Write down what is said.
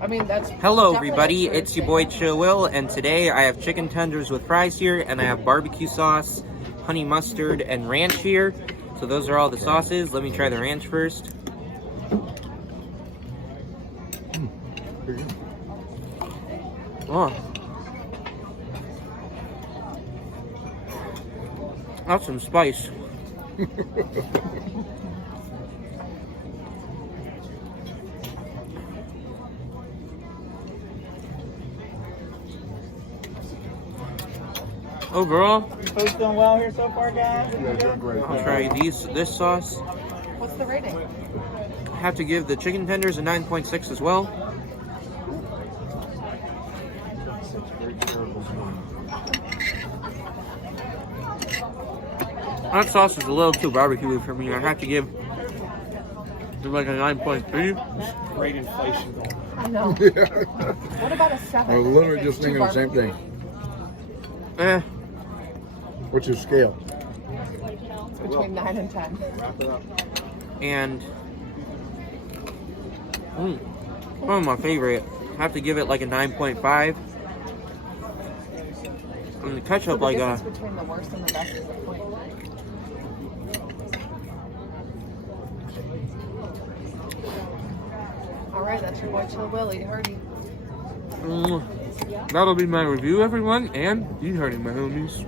I mean, that's Hello definitely everybody, a true it's your boy statement. Chill Will, and today I have chicken tenders with fries here, and I have barbecue sauce, honey mustard, and ranch here. So those are all the sauces. Let me try the ranch first. Oh. That's some spice. Overall, Food's doing well here so far, guys. Yeah, doing great. I'll try this sauce. What's the rating? I have to give the chicken tenders a 9.6 as well. That sauce is a little too barbecuey for me. I have to give it like a 9.3. Great inflation going. I know. Yeah. What about a 7? I was literally just thinking the same thing. Eh, What's your scale? Between 9 and 10. and one of my favorite. I have to give it like a 9.5. And the ketchup So the like difference a between the worst and the best is a point. All right, that's your boy Chill Will. Eat hearty. that'll be my review, everyone, and you heard it, my homies.